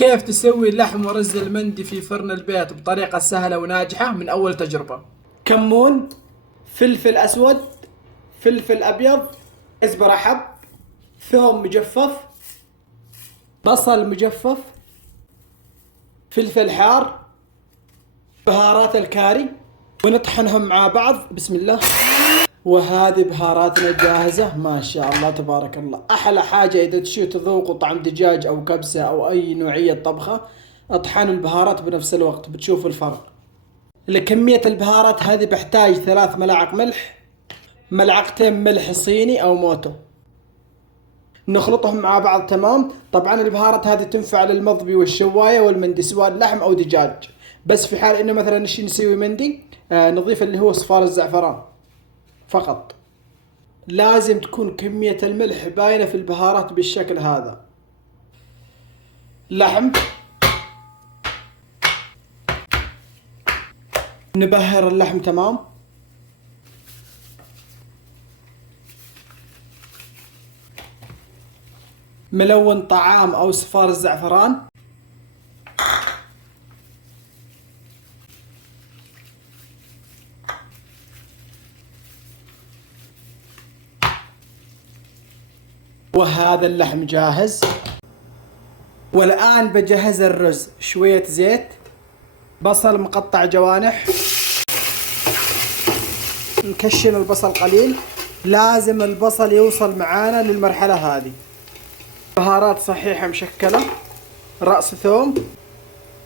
كيف تسوي لحم ورز المندي في فرن البيت بطريقة سهلة وناجحة من أول تجربة؟ كمون، فلفل أسود، فلفل أبيض، كزبرة حب، ثوم مجفف، بصل مجفف، فلفل حار، بهارات الكاري، ونطحنهم مع بعض. بسم الله. وهذه بهاراتنا جاهزة. ما شاء الله تبارك الله. أحلى حاجة إذا تشوي تذوقوا طعم دجاج أو كبسة أو أي نوعية طبخة، اطحنوا البهارات بنفس الوقت بتشوفوا الفرق. لكمية البهارات هذه بحتاج 3 ملاعق ملح، ملعقتين ملح صيني أو موتو، نخلطهم مع بعض. تمام. طبعا البهارات هذه تنفع للمضبي والشواية والمندي سواء لحم أو دجاج، بس في حال إنه مثلا نسوي مندي نضيف اللي هو صفار الزعفران فقط. لازم تكون كمية الملح باينة في البهارات بالشكل هذا. لحم، نبهر اللحم. تمام. ملون طعام أو صفار الزعفران، وهذا اللحم جاهز. والآن بجهز الرز. شوية زيت، بصل مقطع جوانح، نكشن البصل قليل، لازم البصل يوصل معانا للمرحلة هذه. بهارات صحيحة مشكلة، رأس ثوم،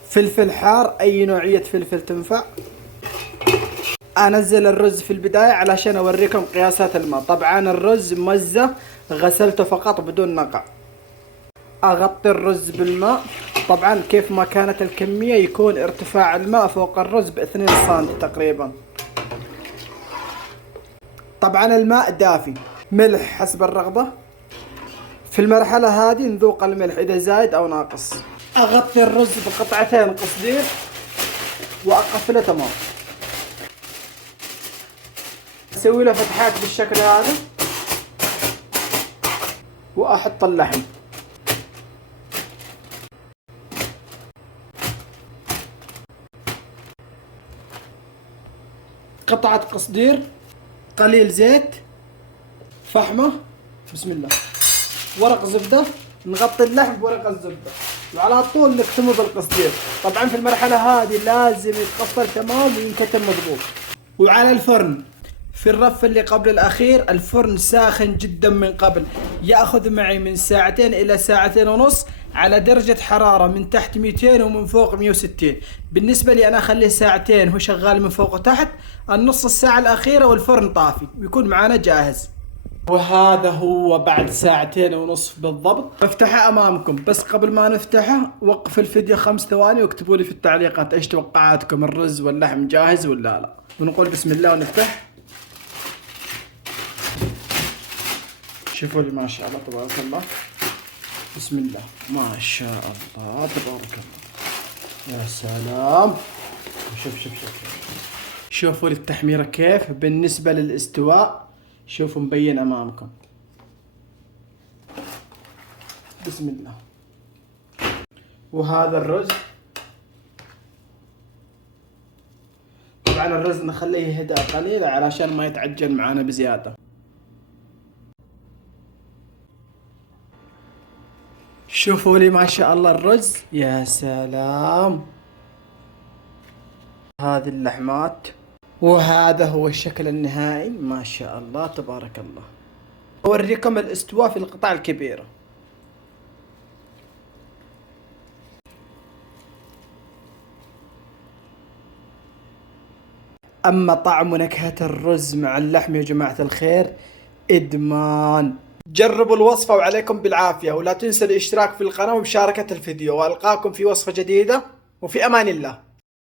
فلفل حار أي نوعية فلفل تنفع. أنزل الرز في البداية علشان أوريكم قياسات الماء. طبعا الرز مزة، غسلته فقط بدون نقع. أغطي الرز بالماء. طبعا كيف ما كانت الكمية يكون ارتفاع الماء فوق الرز ب2 سم تقريبا. طبعا الماء دافي. ملح حسب الرغبة. في المرحلة هذه نذوق الملح إذا زايد أو ناقص. أغطي الرز بقطعتين قصدير وأقفله. تمام. أسوي له فتحات بالشكل هذا وأحط اللحم. قطعة قصدير، قليل زيت، فحمة، بسم الله، ورق زبدة. نغطي اللحم بورق الزبدة وعلى طول نكتمه بالقصدير. طبعا في المرحلة هذه لازم يتقفل تمام وينكتم مضبوط. وعلى الفرن في الرف اللي قبل الأخير، الفرن ساخن جدا من قبل، يأخذ معي من 2 إلى 2.5 ساعات على درجة حرارة من تحت 200 ومن فوق 160. بالنسبة لي أنا أخليه 2 ساعات هو شغال من فوق وتحت، النص الساعة الأخيرة والفرن طافي ويكون معنا جاهز. وهذا هو بعد 2.5 ساعات بالضبط. بفتحه أمامكم، بس قبل ما نفتحه وقف الفيديو 5 ثواني واكتبوا لي في التعليقات إيش توقعاتكم، الرز واللحم جاهز ولا لا. ونقول بسم الله ونفتح. شوفوا لي ما شاء الله تبارك الله. بسم الله ما شاء الله تبارك الله. يا سلام. شوف شوفوا لي التحميرة كيف. بالنسبة للاستواء شوفوا مبين أمامكم. بسم الله. وهذا الرز. طبعا الرز نخليه يهدأ قليلا علشان ما يتعجن معانا بزيادة. شوفوا لي ما شاء الله الرز. يا سلام. هذه اللحمات وهذا هو الشكل النهائي. ما شاء الله تبارك الله. أوريكم الاستواء في القطع الكبيرة. أما طعم ونكهة الرز مع اللحم يا جماعة الخير إدمان. جربوا الوصفة وعليكم بالعافية، ولا تنسوا الاشتراك في القناة ومشاركة الفيديو، وألقاكم في وصفة جديدة وفي أمان الله.